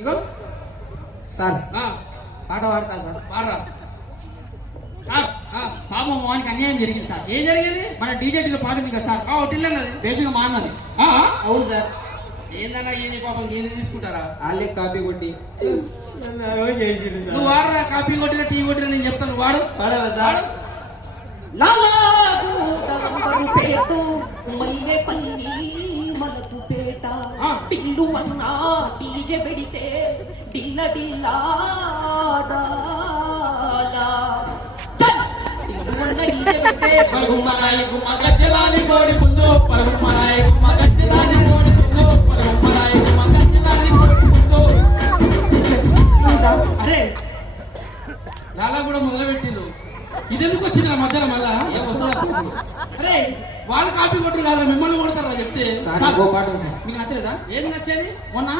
ఇగో sir పాట పాడతా sir. పాడరా సార్ పాపం వానికి అన్యాయం జరిగింది సార్. ఏం జరిగింది? మన డీజేటీలో పాడింది కదా సార్, టిల్లన్నది బేసిక్గా మా అన్నది. అవును సార్. ఏందన్నా ఏంది పాపం ఏంది తీసుకుంటారా? వాళ్ళే కాపీ కొట్టి నువ్వు వాడరా, కాపీ కొట్టిన టీ కొట్టిన నేను చెప్తాను వాడు. పాడవా సార్? పేటు మల్లె పల్లి మనకు పేట టిల్లు అన్నా డీజే పెడితే టిల్ల టిల్లా డీజే పెడితే పరుగుమరాయి గుమ్మ గజ్జలాని కోడి పుందు, పరుగుమరాయి గుమ్మ గజ్జలాని కోడి పుందు, పరుగుమరాయి గుమ్మ గజ్జలాని కోడి పుందు. అరే లాలా కూడా మొదలు పెట్టిండ్రు. ఇదెందుకు వచ్చిందిరా మధ్యలో మళ్ళా? అరే వాళ్ళు కాపీ కొట్టరు కాదు, మిమ్మల్ని కొడతారా చెప్తే? సార్ ఇంకో పాట ఉంది సార్, మీకు నచ్చలేదా? ఏం నచ్చేది? మొన్న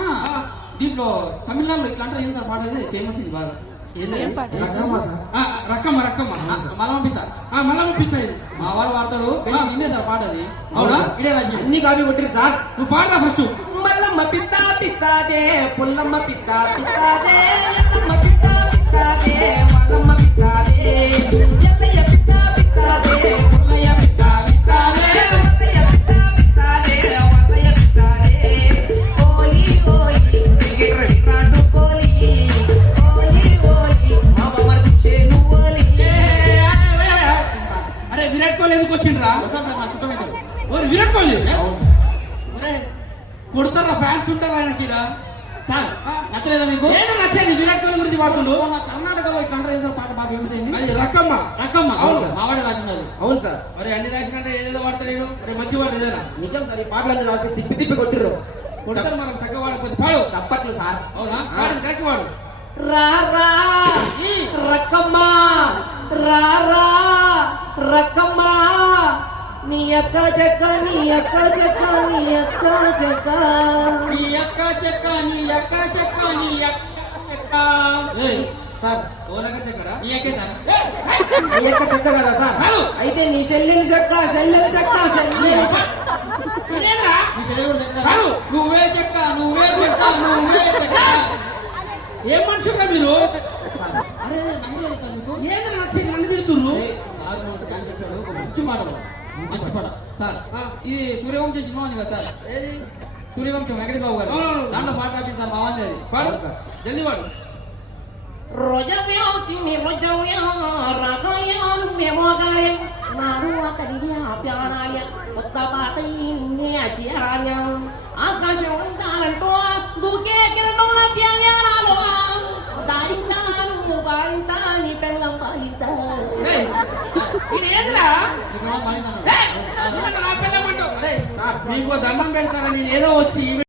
దీంట్లో తమిళనాడులో ఇట్లా అంటారు, ఏం సార్ పాట అది ఫేమస్ ఇది బాగా. రకమ్మ సార్. రక్కమ్మ రక్కమ్మ మలమ పిత్త. మళ్ళా పిత్త ఇది మా వాడు వాడతాడు, ఇదే సార్ పాట అది. అవునా? ఇదే రాజు అన్ని కాపీ కొట్టిరు సార్. నువ్వు పాడరా ఫస్ట్. మల్లమ్మ పిత్త పిత్తాదే పుల్లమ్మ పిత్త పిత్తాదే ఎల్లమ్మ పిత్త పిత్తాదే మల్లమ్మ పిత్తాదే ఎల్లయ్య పిత్త పిత్తాదే పుల్లయ్య పిత్త పిత్తాదే వల్లయ్య పిత్త పిత్తాదే వల్లయ్య పిత్తాదే ఓలి ఓలి క్రికెటర్ విరాట్ కోహ్లీ ఓలి ఓలి మా మమర్ చేను ఓలి. అరే విరాట్ కోహ్లీ ఎందుకు వచ్చిండ్రా? సార్ సార్ నా చుట్టూ ఓరి విరాట్ కోహ్లీ అరే కొడతారా? ఫ్యాన్స్ ఉంటారా ఆయనకి? సార్ నచ్చలేదా మీకు? నేను నచ్చేది విరాట్ కోహ్లీ గురించి పాడుతుండు. మన కర్ణాటకలో ఇట్లా అంటారు, ఏదో పాట బాగా ఫేమస్ అయింది. అది రక్కమ్మ రకమ్మ. అవును సార్ మా వాడే రాసినారు. అవును సార్ మరి అన్ని రాసినట్టే ఏదేదో వాడతాడు. అరే మంచి వాడు ఏదైనా నిజం సార్ ఈ పాటలన్నీ రాసి తిప్పి తిప్పి కొట్టిర్రు. కొడతారు మనం చక్కగా వాడకపోతే. పాడు. చప్పట్లు సార్. అవునా? పాడు కరెక్ట్ వాడు. రా రా రకమ్మా రా రా రకమ్మా నీ అక్క జక్క నీ అక్క జక్క నీ అక్క జక్క నీ అక్క చెక్క నీ అక్క చెక్క నీ అక్క చెక్క. ఏయ్, సార్ ఓలక చెక్కరా? నీ అక్కే సార్. నీ అక్క చెక్క కదా సార్? అయితే నీ చెల్లెలి చెక్క చెల్లెలి చెక్క చెల్లెలి ఇదేంట్రా? నీ చెల్లెలు కూడా చెక్క. కాదు. నువ్వే చెక్క నువ్వే చెక్క నువ్వే చెక్క. ఏం మనుషులుగా మీరు? అరే నమ్మలేదు సార్ మీకు? ఏంద్ర నచ్చేది నన్ను తిడుతుర్రు? సార్ మనకు ప్లాన్ చేశాడు, ఒక మంచి మాట మంచి పాట సార్. ఇది సూర్యవంశం సినిమా ఉంది కదా సార్, ఏది? సూర్యవంశం వెంకటేష్ బాబు గారు. అవునవును. దాంట్లో పాట రాసింది సార్, బాగుంది అది. పాడు సార్. జల్దీ వాడు. రోజవ్యాతిని రోజవ్యా రగయాలు మెమోగాయ నాడు అతని ఆప్యానాయ కొత్త పాత నిన్నే అచిరాయ ఆకాశం అంతాలంటూ దూకే కిరణంల ప్యానాలు దారింతాను బారింతా నీ పెళ్ళం బారింతా. ఏయ్, ఇది ఏంద్రా? మీకు బాగా బాగుంది అన్నాడు. ఏయ్, ఎందుకంటే నా పిల్లమంటావు? అరే, మీకు దండం పెడతారా? నేను ఏదో వచ్చి